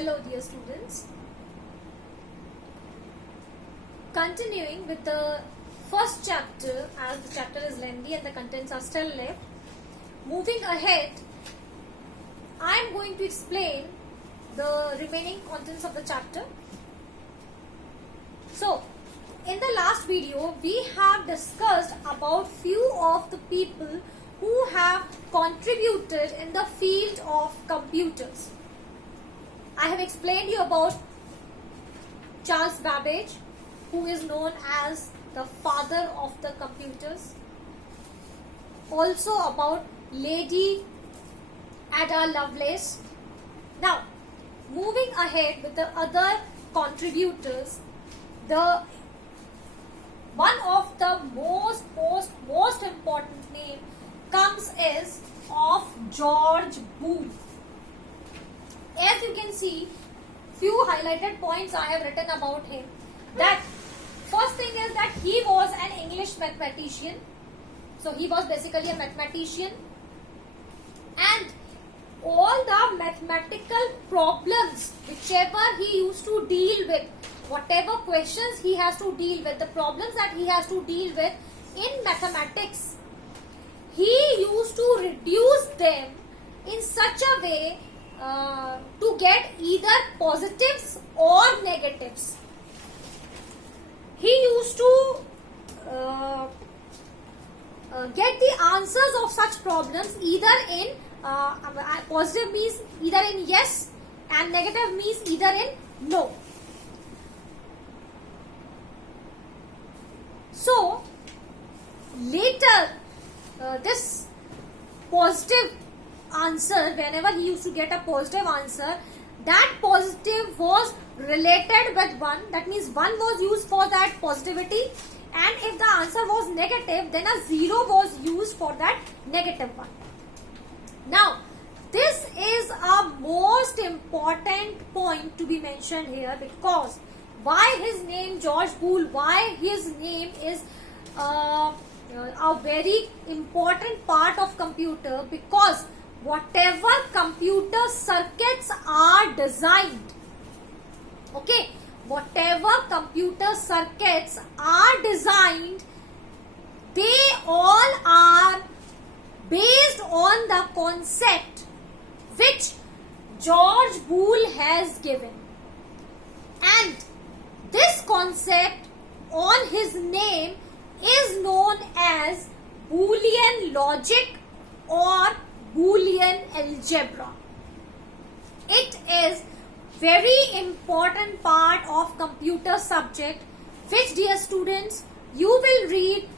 Hello dear students. Continuing with the first chapter, as the chapter is lengthy and the contents are still left. Moving ahead, I am going to explain the remaining contents of the chapter. So, in the last video, we have discussed about few of the people who have contributed in the field of computers. I have explained you about Charles Babbage, who is known as the father of the computers. Also about Lady Ada Lovelace. Now, moving ahead with the other contributors, the one of the most important name comes is of George Boole. As you can see, few highlighted points I have written about him. That first thing is that he was an English mathematician. So he was basically a mathematician, and all the mathematical problems whichever he used to deal with, whatever questions he has to deal with, the problems that he has to deal with in mathematics, he used to reduce them in such a way to get either positives or negatives. He used to get the answers of such problems either in positive means either in yes, and negative means either in no. So later this positive answer, whenever he used to get a positive answer, that positive was related with 1. That means 1 was used for that positivity, and if the answer was negative, then a 0 was used for that negative one. Now, this is a most important point to be mentioned here, because why his name George Boole, why his name is a very important part of computer, because whatever computer circuits are designed, okay, whatever computer circuits are designed, they all are based on the concept which George Boole has given. And this concept on his name is known as Boolean logic or Boolean algebra. It is very important part of computer subject, which, dear students, you will read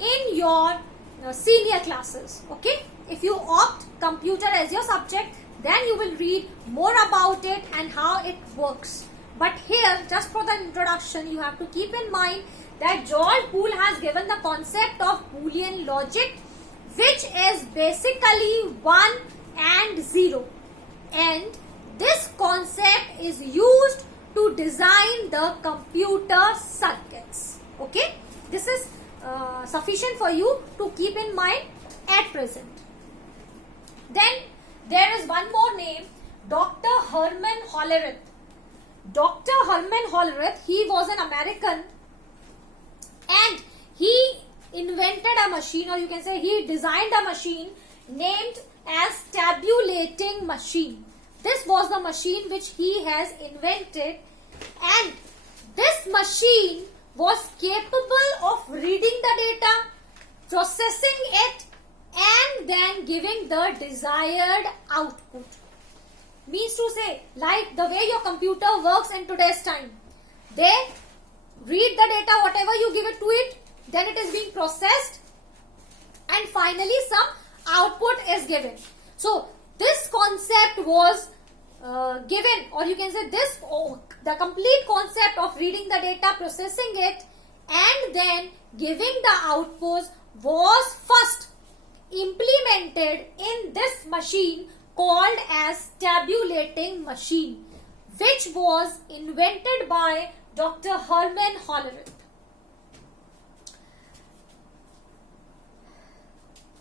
in your senior classes. Okay, if you opt computer as your subject, then you will read more about it and how it works. But here, just for the introduction, you have to keep in mind that George Boole has given the concept of Boolean logic, which is basically 1 and 0, and this concept is used to design the computer circuits. Okay, this is sufficient for you to keep in mind at present. Then there is one more name, Dr. Herman Hollerith. Dr. Herman Hollerith, he was an American, and he invented a machine, or you can say he designed a machine named as tabulating machine. This was the machine which he has invented, and this machine was capable of reading the data, processing it, and then giving the desired output. Means to say, like the way your computer works in today's time, they read the data, whatever you give it to it, then it is being processed, and finally some output is given. So this concept was given, or you can say this, the complete concept of reading the data, processing it, and then giving the outputs was first implemented in this machine called as tabulating machine, which was invented by Dr. Herman Hollerith.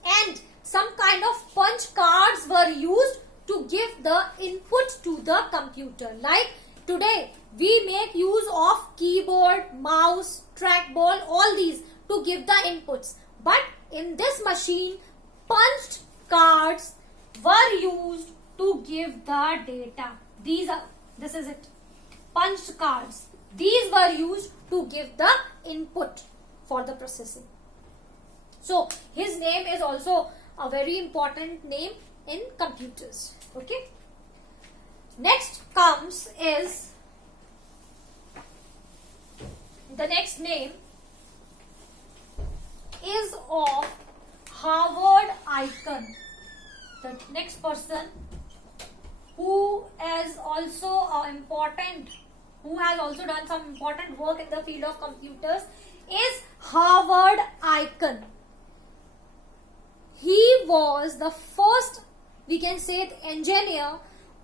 And some kind of punch cards were used to give the the input to the computer. Like today we make use of keyboard, mouse, trackball, all these to give the inputs. But in this machine, punched cards were used to give the data. This is it. Punched cards. These were used to give the input for the processing. So his name is also a very important name in computers. Okay. Next comes is the next name is of Howard Aiken. The next person who is also important, who has also done some important work in the field of computers, is Howard Aiken. He was the first, we can say, engineer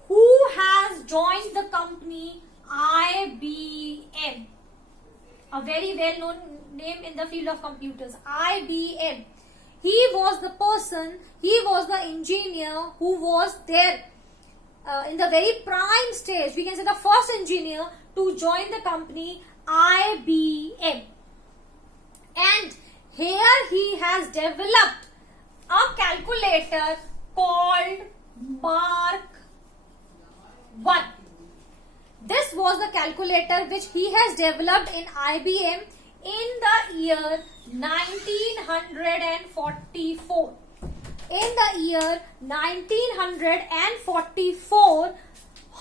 who has joined the company IBM. A very well-known name in the field of computers, IBM. He was the person, he was the engineer who was there in the very prime stage. We can say the first engineer to join the company IBM. And here he has developed a calculator called Mark I. This was the calculator which he has developed in IBM in the year 1944. In the year 1944,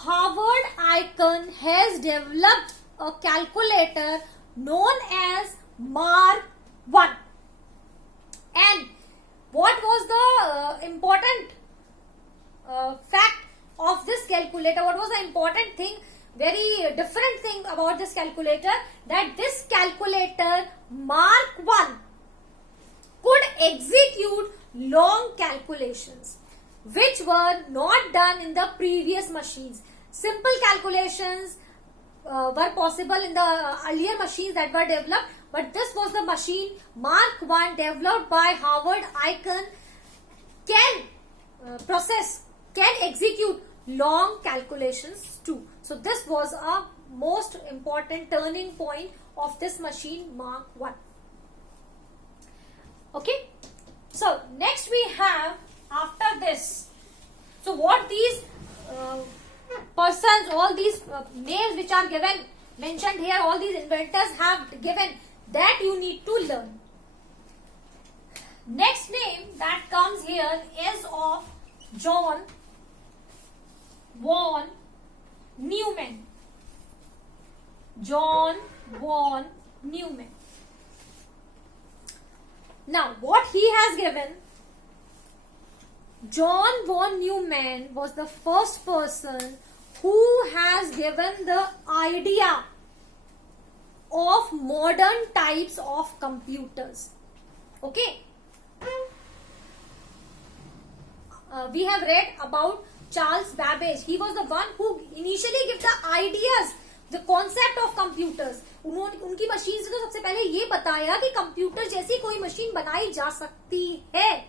Howard Aiken has developed a calculator known as Mark I. And what was the important fact of this calculator? What was the important thing, very different thing about this calculator? That this calculator Mark I could execute long calculations which were not done in the previous machines. Simple calculations were possible in the earlier machines that were developed, but this was the machine Mark I developed by Howard Aiken, can execute long calculations too. So this was a most important turning point of this machine Mark I. Okay. So next we have, after this, so what these persons, all these names which are mentioned here, all these inventors have given, that you need to learn. Next name that comes here is of John von Neumann. John von Neumann. Now, what he has given, John von Neumann was the first person who has given the idea of modern types of computers. Okay. We have read about Charles Babbage. He was the one who initially gave the ideas, the concept of computers. उनकी machine से तो सबसे पहले ये बताया कि computer जैसी कोई मशीन बनाई जा सकती है,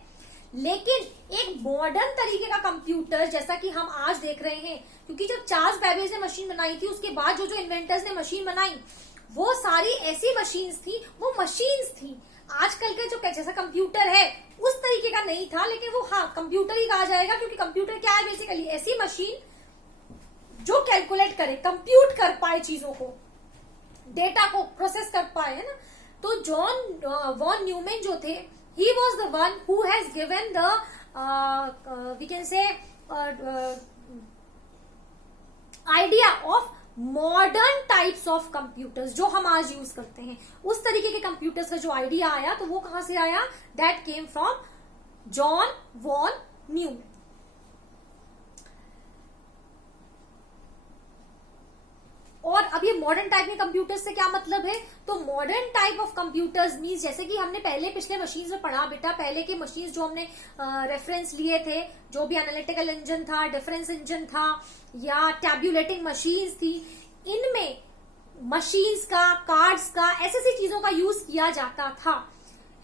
लेकिन एक मॉडर्न तरीके का कंप्यूटर जैसा कि हम आज देख रहे हैं, क्योंकि जब चार्ल्स बैबेज ने मशीन बनाई थी, उसके बाद जो इन्वेंटर्स ने मशीन बनाई, वो सारी ऐसी मशीन्स थी, वो मशीन्स थी। आजकल का जो जैसा कंप्यूटर है उस तरीके का नहीं था, लेकिन वो हाँ कंप्यूटर ही कहा जाएगा, क्योंकि कंप्यूटर क्या है, बेसिकली ऐसी मशीन जो कैलकुलेट करे, कंप्यूट कर पाए चीजों को, डेटा को प्रोसेस कर पाए, है ना। तो जॉन वॉन न्यूमैन जो थे, he was the one who has given the we can say idea of modern types of computers जो हम आज यूज करते हैं। उस तरीके के कंप्यूटर्स का जो आइडिया आया, तो वो कहां से आया? That came from John Von Neumann. और अब ये मॉडर्न टाइप के कंप्यूटर्स से क्या मतलब है? तो modern type of computers means, जैसे कि हमने पहले पिछले मशीन्स में पढ़ा बेटा, पहले के मशीन्स जो हमने रेफरेंस लिए थे, जो भी एनालिटिकल इंजन था, डिफरेंस इंजन था, या टैब्यूलेटिंग मशीन्स थी, इनमें मशीन्स का, कार्ड्स का, ऐसी चीजों का यूज किया जाता था,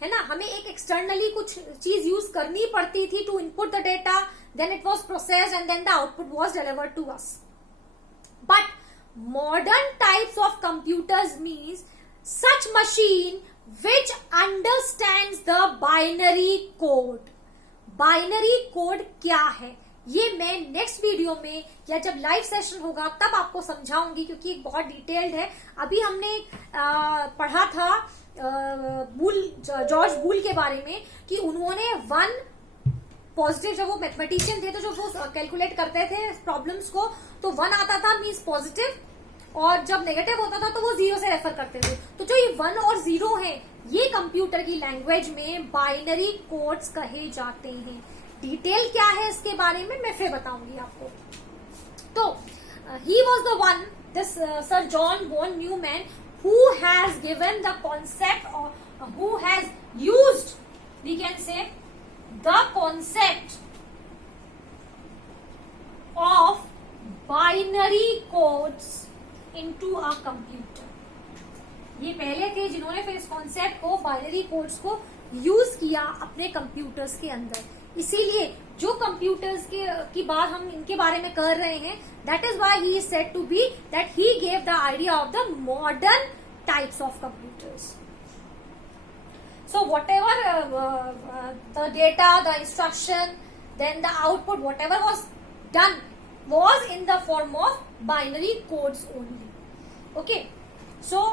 है ना। हमें एक एक्सटर्नली कुछ चीज यूज करनी पड़ती थी to input the data, then it was processed, and then the output was delivered to us. But modern types of computers means such machine which understands the binary code. Binary code क्या है ये मैं next video में या जब live session होगा तब आपको समझाऊंगी, क्योंकि एक बहुत डिटेल्ड है. अभी हमने पढ़ा था जॉर्ज बूल के बारे में कि उन्होंने वन पॉजिटिव, जब वो मैथमेटिशियन थे तो जब वो कैलकुलेट करते थे प्रॉब्लम्स को तो वन आता था मीन्स पॉजिटिव, और जब नेगेटिव होता था तो वो जीरो से रेफर करते थे. तो जो ये वन और जीरो है ये कंप्यूटर की लैंग्वेज में बाइनरी कोड्स कहे जाते हैं. डिटेल क्या है इसके बारे में मैं फिर बताऊंगी आपको. तो he was the one, this sir John Von Neumann, who has given the concept or who has used, we can say, the concept of binary codes into a computer. ये पहले थे जिन्होंने फिर इस कॉन्सेप्ट को, बाइनरी कोड्स को use किया अपने कंप्यूटर्स के अंदर. इसीलिए जो कंप्यूटर्स की बात हम इनके बारे में कर रहे हैं, that is why he is said to be that he gave the idea of the modern types of computers. So whatever the data, the instruction, then the output, whatever was done was in the form of binary codes only. Okay, so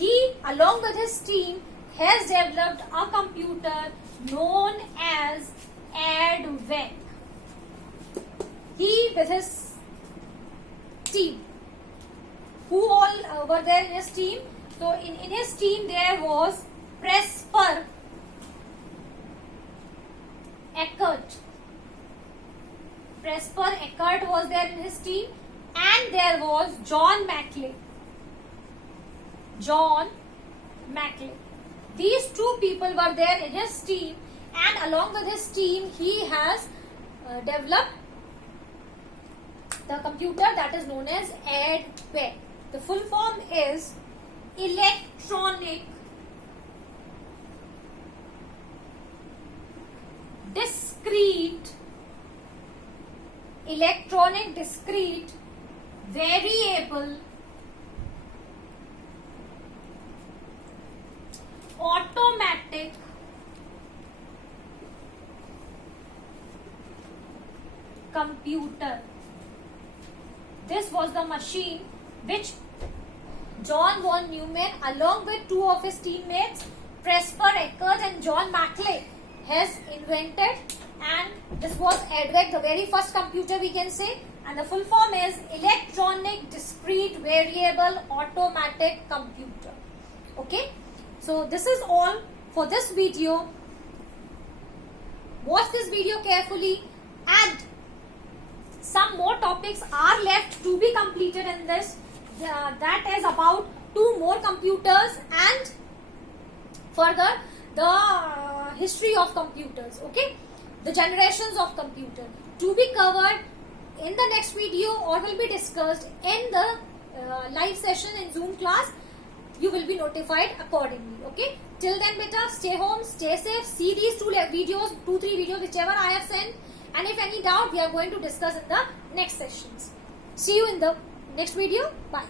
he, along with his team, has developed a computer known as ADVEC. He with his team, who all were there in his team? So in his team there was Presper Eckert. Presper Eckert was there in his team, and there was John Mackley. John Mackley. These two people were there in his team, and along with his team he has developed the computer that is known as ADVEC. The full form is Electronic Discrete Variable Automatic Computer. This was the machine which John von Neumann, along with two of his teammates, Presper Eckert and John Mackley, has invented, and this was ADVEC, the very first computer we can say, and the full form is Electronic Discrete Variable Automatic Computer. Okay, so this is all for this video. Watch this video carefully, and some more topics are left to be completed in this. That is about 2 more computers and further the history of computers. Okay, the generations of computer to be covered in the next video or will be discussed in the live session in Zoom class. You will be notified accordingly. Okay, till then beta, stay home, stay safe, see these 2 videos, 2-3 videos whichever I have sent. And if any doubt, we are going to discuss in the next sessions. See you in the next video. Bye.